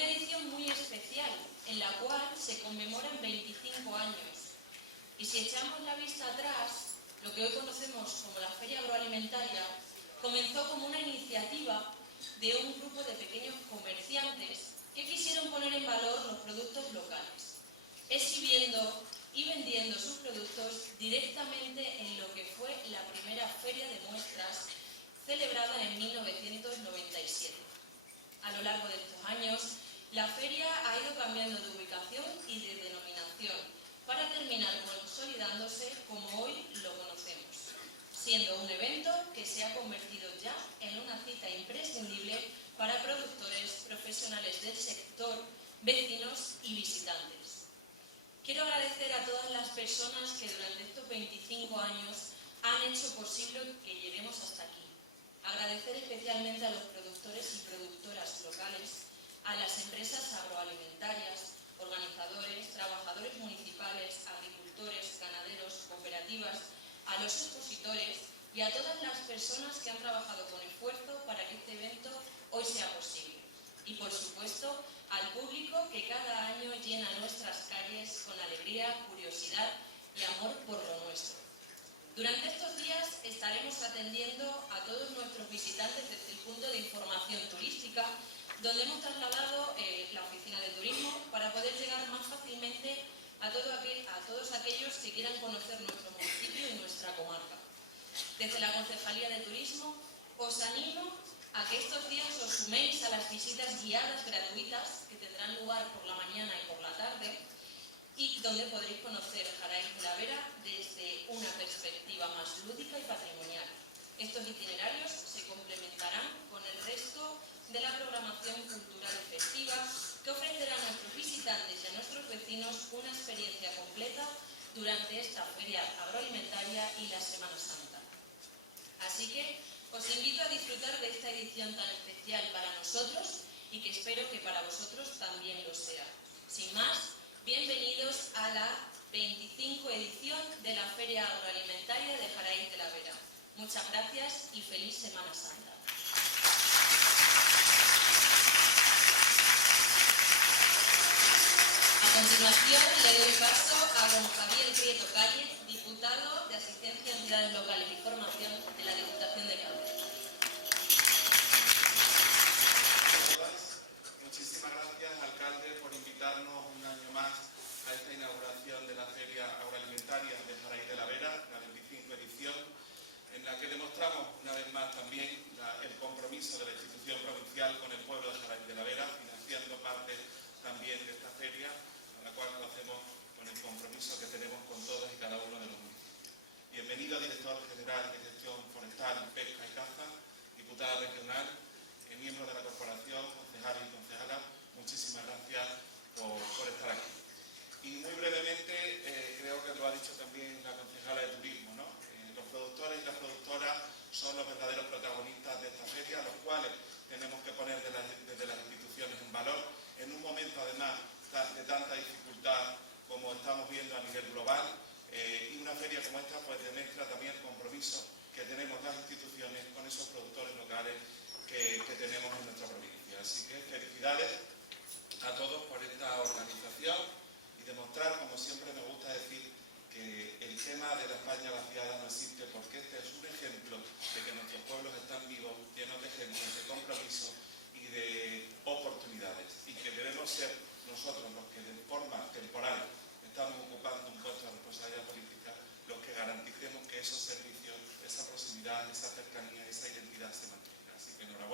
Una edición muy especial, en la cual se conmemoran 25 años. Y si echamos la vista atrás, lo que hoy conocemos como la Feria Agroalimentaria comenzó como una iniciativa de un grupo de pequeños comerciantes que quisieron poner en valor los productos locales, exhibiendo y vendiendo sus productos directamente en lo que fue la primera feria de muestras celebrada en 1997. A lo largo de estos años, la feria ha ido cambiando de ubicación y de denominación para terminar consolidándose como hoy lo conocemos, siendo un evento que se ha convertido ya en una cita imprescindible para productores, profesionales del sector, vecinos y visitantes. Quiero agradecer a todas las personas que durante estos 25 años han hecho posible que lleguemos hasta aquí. Agradecer especialmente a los productores y productoras locales, a las empresas agroalimentarias, organizadores, trabajadores municipales, agricultores, ganaderos, cooperativas, a los expositores y a todas las personas que han trabajado con esfuerzo para que este evento hoy sea posible. Y por supuesto, al público que cada año llena nuestras calles con alegría, curiosidad y amor por lo nuestro. Durante estos días estaremos atendiendo a todos nuestros visitantes desde el punto de información turística, donde hemos trasladado la oficina de turismo para poder llegar más fácilmente a todos aquellos que quieran conocer nuestro municipio y nuestra comarca. Desde la Concejalía de Turismo os animo a que estos días os suméis a las visitas guiadas gratuitas que tendrán lugar por la mañana y por la tarde, y donde podréis conocer Jaraíz de la Vera desde una perspectiva más lúdica y patrimonial. Estos itinerarios se complementarán con el resto de la programación cultural y festiva que ofrecerá a nuestros visitantes y a nuestros vecinos una experiencia completa durante esta feria agroalimentaria y la Semana Santa. Así que os invito a disfrutar de esta edición tan especial para nosotros y que espero que para vosotros también lo sea. Sin más, bienvenidos a la 25 edición de la Feria Agroalimentaria de Jaraíz de la Vera. Muchas gracias y feliz Semana Santa. A continuación le doy paso a don Javier Prieto Calle, diputado de Asistencia a Entidades Locales y Formación de la Diputación de Cádiz. Muchísimas gracias, alcalde, por invitarnos un año más a esta inauguración de la Feria Agroalimentaria de Jaraíz de la Vera, la 25 edición, en la que demostramos una vez más también el compromiso de la institución provincial con el pueblo de Jaraíz de la Vera, financiando parte también de esta feria, a la cual lo hacemos con el compromiso que tenemos con todos y cada uno de los municipios. Bienvenido, director general de Gestión Forestal, Pesca y Caza, diputada regional, miembros de la corporación, concejales y concejalas, muchísimas gracias por estar aquí. Y muy brevemente, creo que lo ha dicho también la concejala de turismo, ¿no? Los productores y las productoras son los verdaderos protagonistas de esta feria, a los cuales tenemos que poner desde las instituciones en valor, en un momento además de tanta dificultad como estamos viendo a nivel global, y una feria como esta pues demuestra también el compromiso que tenemos las instituciones con esos productores locales que tenemos en nuestra provincia. Así que felicidades a todos por esta organización y demostrar, como siempre me gusta decir, que el tema de la España vaciada no existe, porque este es un ejemplo de que nuestros pueblos están vivos, llenos de gente, de compromiso y de oportunidades, y que debemos ser nosotros los que de forma temporal estamos ocupando un puesto de responsabilidad política, los que garanticemos que esos servicios, esa proximidad, esa cercanía, esa identidad se mantenga. Así que enhorabuena.